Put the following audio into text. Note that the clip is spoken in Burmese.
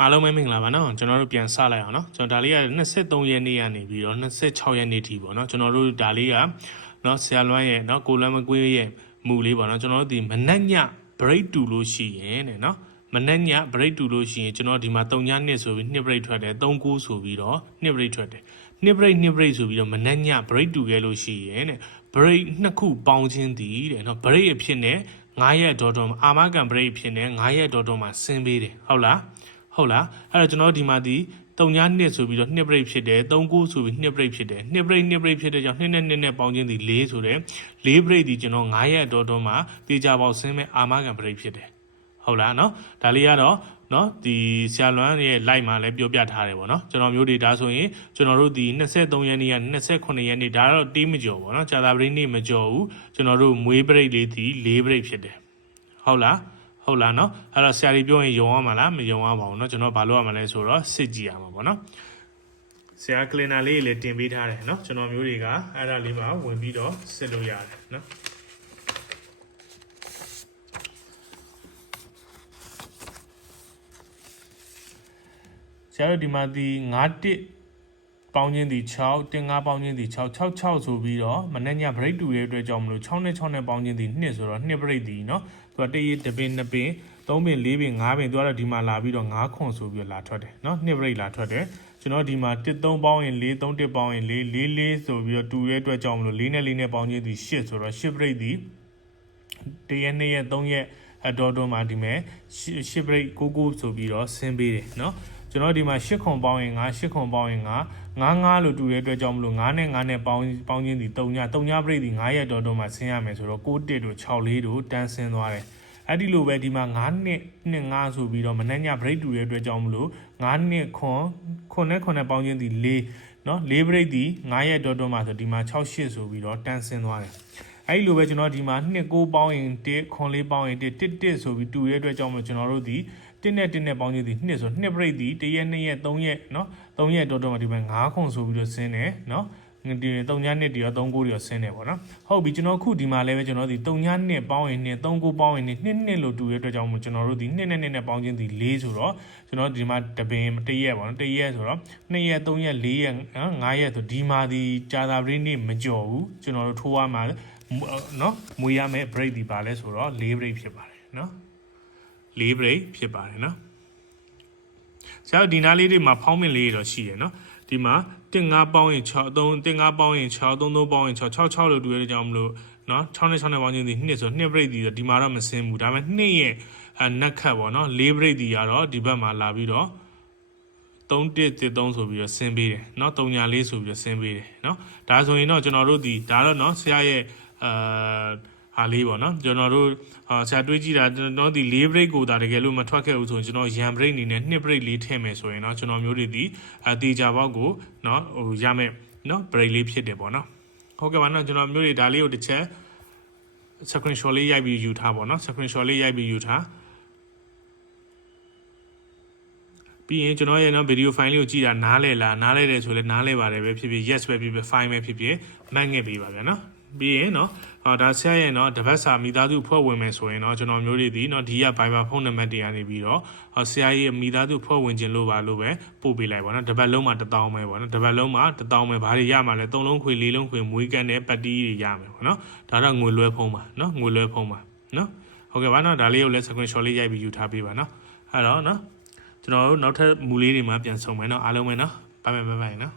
အားလုံးပဲမင်္ဂလာပါနော်ကျွန်တော်တို့ပြန်စလိုက်အောင်နော်ကျွန်တော်ဒါလေးက23ရက်နေ့ကနေပြီးတော့26ရက်နေ့ထိပေါ့နော်ကျွန်တော်တို့ဒါလေးကနော်ဆရာလွမ်းရဲ့နော်ကိုလွမ်းမကွေးရဲ့မူလေးပေါ့နော်ကျွန်တော်တို့ဒီမနက်ည break တူလို့ရှိရင်တဲ့နော်မနက်ည break တူလို့ရှိရင်ကျွန်တော်ဒီမှာ3ညနှစ်ဆိုပြီး2 break ထွက်တယ်3ကူးဆိုပြီးတော့2 break ထွက်တယ်2 break ဆိုပြီးတော့မနက်ည break တူခဲ့လို့ရှိရင်တဲ့ break 2ခုပေါင်းခြင်းတည်တဲ့နော် break အဖြစ်နဲ့9ရက်တော်တော်အာမခံ break ဖြစ်နေ9ရက်တော်တော်မှာဆင်းပေးတယ်ဟုတ်လားဟုတ်လားအဲ့တော့ကျွန်တော်ဒီမှာဒီ3ညနှစ်ဆိုပြီးတော့2 break ဖြစ်တယ်3ကူးဆိုပြီး2 break ဖြစ်တယ်2 break ဖြစ်တဲ့ကြောင့်2နဲ့ပေါင်းခြင်းဒီ4ဆိုတဲ့4 break ဒီကျွန်တော်9ရက်တော်တော်မှာတေချာပေါက်ဆင်းမဲ့အာမခံ break ဖြစ်တယ်ဟုတ်လားနော်ဒါလေးကတော့နော်ဒီဆရာလွမ်းရဲ့ live မှာလည်းပြောပြထားတယ်ပေါ့နော်ကျွန်တော်မျိုးတွေဒါဆိုရင်ကျွန်တော်တို့ဒီ23ရက်နေ့က29ရက်နေ့ဒါတော့တေးမကျော်ပေါ့နော်ကြာသပတေးနေ့မကျော်ဘူးကျွန်တော်တို့မွေး break လေးဒီ4 break ဖြစ်တယ်ဟုတ်လားဟုတ်လားနော်အဲ့တော့ဆရာကြီးပြောရင်ယုံရမှာလားမယုံရပါဘူးเนาะကျွန်တော်ဘာလုပ်ရမှာလဲဆိုတော့စစ်ကြည့်ရမှာပေါ့နော်ဆရာကလင်နာလေးလည်းတင်ပေးထားတယ်เนาะကျွန်တော်မျိုးတွေကအဲ့ဒါလေးမှာဝင်ပြီးတော့စစ်လို့ရတယ်เนาะဆရာတို့ဒီမှာဒီ9ပေါင်းချင်းဒီ6တင်9ပေါင်းချင်းဒီ6ဆိုပြီးတော့မနေ့ည break တူရဲ့အတွက်ကြောင့်မလို့6နဲ့ပေါင်းချင်းဒီ2ဆိုတော့2 break ဒီเนาะသူကတရေတပင်2ပင်3ပင်4ပင်5ပင်သူကတော့ဒီမှာလာပြီးတော့9ခွန်ဆိုပြီးတော့လာထွက်တယ်เนาะ2 break လာထွက်တယ်ကျွန်တော်ဒီမှာ1 3ပေါင်းရင်4 3 1ပေါင်းရင်4 4 4ဆိုပြီးတော့တူရဲ့အတွက်ကြောင့်မလို့4နဲ့ပေါင်းချင်းဒီ8ဆိုတော့8 break ဒီ1ရက်2ရက်3ရက်အတော်မှာဒီမဲ့8 break 9ဆိုပြီးတော့ဆင်းပေးတယ်เนาะကျွန်တော်ဒီမှာ8ခွန်ပေါင်းရင်9 8ခွန်ပေါင်းရင်9လို့တူတဲ့အတွက်ကြောင့်မလို့9နဲ့ပေါင်းချင်းဒီ3ည break ဒီ9ရက်တော်မှာဆင်းရမယ်ဆိုတော့6 1တို့6 4တို့တန်းဆင်းသွားတယ်အဲ့ဒီလိုပဲဒီမှာ9နှစ်5ဆိုပြီးတော့မနေ့ည break တူတဲ့အတွက်ကြောင့်မလို့9နှစ်ခွန်ပေါင်းချင်းဒီ4เนาะ4 break ဒီ9ရက်တော်မှာဆိုဒီမှာ6 8ဆိုပြီးတော့တန်းဆင်းသွားတယ်အဲ့ဒီလိုပဲကျွန်တော်ဒီမှာ2 9ပေါင်းရင်1ခွန်4ပေါင်းရင်1 1ဆိုပြီးတူတဲ့အတွက်ကြောင့်မလို့ကျွန်တော်တို့ဒီ1နဲ့ပေါင်းချင်းဒီ2ဆို2 break ဒီ1ရက်2ရက်3ရက်เนาะ3ရက်တော်မှာဒီမှာ9ခွန်ဆိုပြီးတော့ဆင်းတယ်เนาะဒီ3ညနှစ်တွေရော3 9တွေရောဆင်းတယ်ပေါ့နော်ဟုတ်ပြီကျွန်တော်ခုဒီမှာလည်းပဲကျွန်တော်ဒီ3ညနှစ်ပေါင်းရင်2 3 9ပေါင်းရင်2နှစ်လို့တူတဲ့အတွက်ကြောင့်မို့ကျွန်တော်တို့ဒီ2နဲ့ပေါင်းချင်းဒီ4ဆိုတော့ကျွန်တော်ဒီမှာတပင်1ရက်ပေါ့နော်1ရက်ဆိုတော့2ရက်3ရက်4ရက်5ရက်ဆိုဒီမှာဒီကြာသပတေးနေ့မကြော်ဘူးကျွန်တော်တို့ထိုးရမှာနော်မွေရမယ် break ဒီပါလဲဆိုတော့4 break ဖြစ်ပါတယ်နော်4 break ဖြစ်ပါတယ်နော်ဆရာဒီနားလေးတွေမှာဖောင်းမင်လေးတော့ရှိတယ်နော်ဒီမှာတင်9ပေါင်းရင်6 3တင်9ပေါင်းရင်6 3 3ပေါင်းရင်6 6လို့တူရတဲ့ကြောင့်မလို့เนาะ6နဲ့6နဲ့ပေါင်းချင်းဒီ2ဆို2 break ဒီဆိုဒီမှာတော့မစင်းဘူးဒါပေမဲ့2ရဲ့နက်ခတ်ပေါ့เนาะ4 break ဒီကတော့ဒီဘက်မှာလာပြီးတော့3 1 3ဆိုပြီးတော့ဆင်းပေးတယ်เนาะ3ညာ4ဆိုပြီးတော့ဆင်းပေးတယ်เนาะဒါဆိုရင်တော့ကျွန်တော်တို့ဒီဒါတော့เนาะဆရာရဲ့ဟာလေးပေါ့နော်ကျွန်တော်တို့ဆရာတွေးကြည့်တာကျွန်တော်ဒီ4 break ကိုဒါတကယ်လို့မထွက်ခဲ့ဘူးဆိုရင်ကျွန်တော်ရန် break အနေနဲ့2 break လေးထည့်မယ်ဆိုရင်เนาะကျွန်တော်မျိုးတွေဒီတေချာပေါက်ကိုเนาะဟိုရမယ်เนาะ break လေးဖြစ်တယ်ပေါ့နော်ဟုတ်ကဲ့ပါเนาะကျွန်တော်မျိုးတွေဒါလေးကိုတစ်ချက် screenshot လေးရိုက်ပြီးယူထားပေါ့နော် screenshot လေးရိုက်ပြီးယူထားပြီးရင်ကျွန်တော်ရဲ့เนาะ video file လေးကိုကြည့်တာနားလဲလားနားလဲတယ်ဆိုလဲနားလဲပါတယ်ပဲဖြစ်ဖြစ် yes ပဲဖြစ်ဖြစ် file ပဲဖြစ်ဖြစ်မှတ်ငှက်ပေးပါဗျာเนาะပြီးရင်เนาะဒါဆရာရဲ့เนาะတပတ်စာမိသားစုဖွဲ့ဝင်မယ်ဆိုရင်เนาะကျွန်တော်မျိုးတွေဒီเนาะဒီက Viber ဖုန်းနံပါတ်တွေကနေပြီးတော့ဆရာရဲ့မိသားစုဖွဲ့ဝင်ခြင်းလို့ပါလို့ပဲပို့ပေးလိုက်ပါเนาะတပတ်လုံးမှာ1000ပဲပေါ့เนาะတပတ်လုံးမှာ1000ပဲဘာတွေရမှာလဲ3လုံးခွေ4လုံးခွေမွေးကန်းနဲ့ပတ်တီးတွေရမယ်ပေါ့เนาะဒါတော့ငွေလွှဲဖုန်းပါเนาะငွေလွှဲဖုန်းပါเนาะဟုတ်ကဲ့ပါเนาะဒါလေးကိုလည်း screenshot လေးရိုက်ပြီးယူထားပေးပါเนาะအဲ့တော့เนาะကျွန်တော်တို့နောက်ထပ်မူလေးတွေမှာပြန်ဆုံမယ်เนาะအားလုံးပဲเนาะဘိုင်ဘိုင်เนาะ